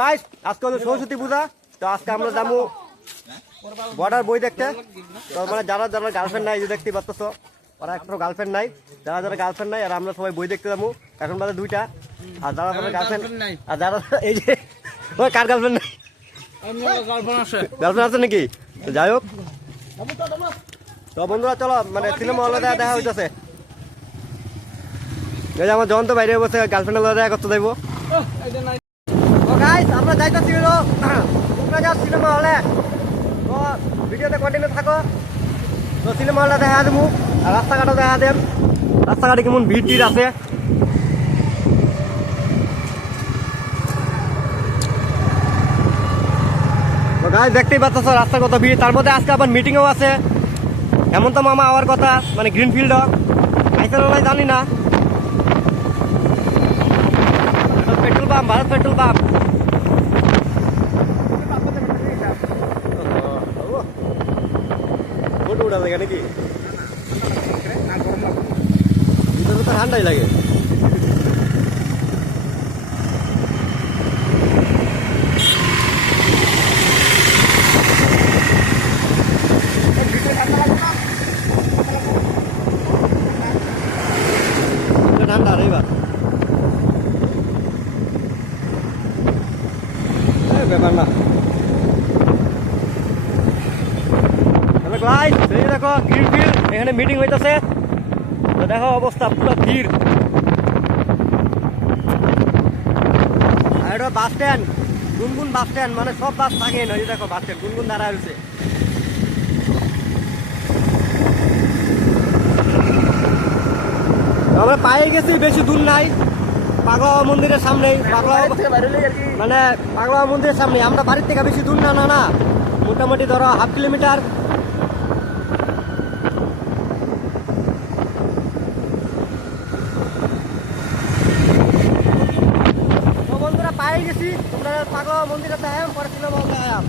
Guys আজকে হলো সরস্বতী পূজা। তো আজকে আমরা যাবো বর্ডার বই দেখতে। তো মানে যারা যারা গার্লফ্রেন্ড নাই, যে দেখতে পাচ্ছ ওরা একটা গার্লফ্রেন্ড নাই, যারা যারা গার্লফ্রেন্ড নাই আর আমরা সবাই বই দেখতে যাবো। এখন বাজে 2টা। আর যারা যারা গার্লফ্রেন্ড নাই, আর যারা এই যে ওই কার গার্লফ্রেন্ড নাই, গার্লফ্রেন্ড আছে নাকি? তো যাই হোক, তো বন্ধুরা চলো মানে সিনেমা হলে দেখা হইতেছে। এই যে আমার জয়ন্ত বাইরে বসে গার্লফ্রেন্ড হলে দেখা করতে যাইবো। তো গাইস আমরা যাইতেছি হলো সিনেমা হলে। তো ভিডিওতে কন্টিনিউ থাকো। তো সিনেমা হলে দেখা দেবো আর রাস্তাঘাটও দেখা দেব, রাস্তাঘাটে কেমন ভিড় টিড় আছে। তো গাইস দেখতেই পাচ্ছ রাস্তা কত ভিড়। তার মধ্যে আজকে আবার মিটিংও আছে। হেমন্ত মামা আওয়ার কথা, মানে গ্রিনফিল্ড আইসেন নাই জানি না। Petrol pump, Bharat petrol pump. Photo উঠা লাগে নাকি? ভিতরে তো ঠান্ডাই লাগে। ঠান্ডা রে এবার ব্যাপার না। দেখো গ্রিনফিল্ড, এখানে মিটিং হইতেছে। তো দেখো অবস্থা পুরো ভিড়। আর এটা বাস স্ট্যান্ড, গুনগুন বাস স্ট্যান্ড, মানে সব বাস থাকে না। দেখো বাস স্ট্যান্ড গুনগুন দাঁড়া হয়েছে। আমরা পায়ে গেছি, বেশি দূর নাই, পাগলা মন্দিরের সামনেই। মানে পাগলা মন্দিরের সামনে, আমরা বাড়ির থেকে বেশি দূর না না না মোটামুটি ধরো 1/2 কিলোমিটার। তো বন্ধুরা পায়ে গেছি, তোমরা পাগলা মন্দিরে দেখাম পরে সিনেমা হলে আয়াম।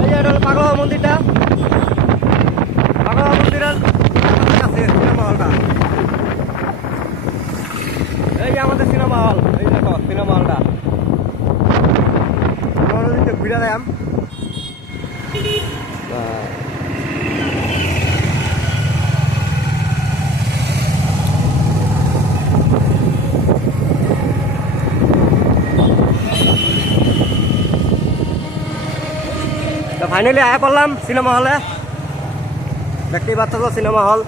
এই যে এটা হলো পাগলা মন্দিরটা, পাগলা মন্দিরের কাছে সিনেমা হলটা। এই যে আমাদের সিনেমা হল, এই দেখো সিনেমা হলটা। ঘুরে দেখাম। তো ফাইনালি আয়া পড়লাম সিনেমা হলে। দেখতেই পাচ্ছ তো সিনেমা হল।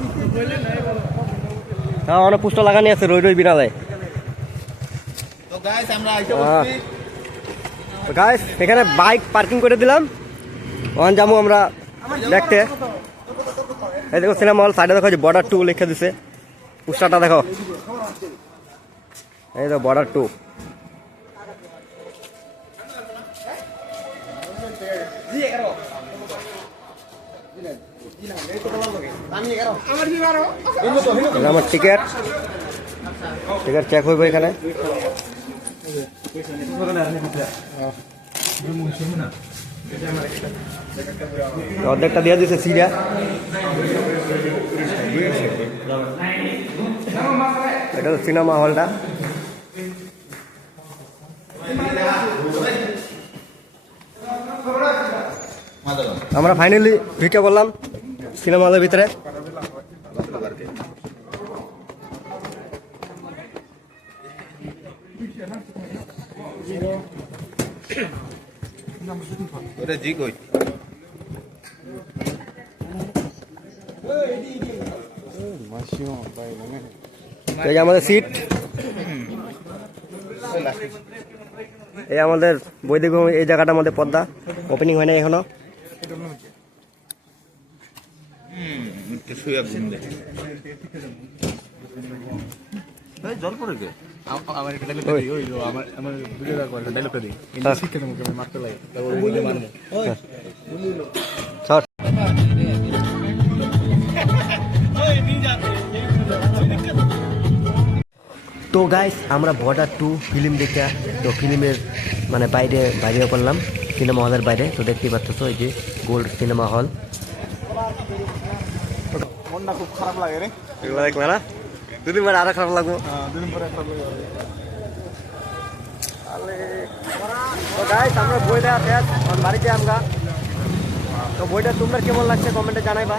হ্যাঁ অনেক পুষ্ট লাগানি আছে, রই রই বিনালে। গাইস এখানে বাইক পার্কিং করে দিলাম, ওখানে যাবো আমরা দেখতে। এই দেখো সিনেমা হল, সাইডে দেখো যে বর্ডার 2 লিখে দিছে, পোস্টারটা দেখো। এই দেখো বর্ডার 2। আমার টিকিট চেক হইব এখানে। অর্ধেকটা দিয়ে দিচ্ছে সিরিয়া। এটা তো সিনেমা হলটা। আমরা ফাইনালি ঢুকে বললাম সিনেমা হলের ভিতরে। এই যে আমাদের সিট, এই আমাদের বৈদিক এই জায়গাটার মধ্যে পর্দা ওপেনিং হয় না এখনো। জল পড়ে গে আমার একটা ডায়লগ দিই, ওই আমার আমার ভিডিও করার ডায়লগটা দিই, ইনি শিখে দেবো আমি মারতে লাগে, তারপর বলে মারবো। ওই স্যার তো গাইস আমরা বর্ডার 2 ফিল্ম দেখে, তো ফিল্মের মানে বাইরে বাইরে করলাম সিনেমা হলের বাইরে। তো দেখতেই পাচ্ছ এই যে গোল্ড সিনেমা হল। মনটা খুব খারাপ লাগে রে এগুলো দেখলে না। দুদিন পরে আরো খারাপ লাগবো। দুদিন পরে খারাপ লাগবে। তো গাইস আমরা বই দেওয়া শেষ আর বাড়িতে আমরা। তো বইটা তোমরা কেমন লাগছে কমেন্টে জানাইবা।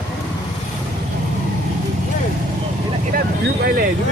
এটা ভিউ পাইলে যদি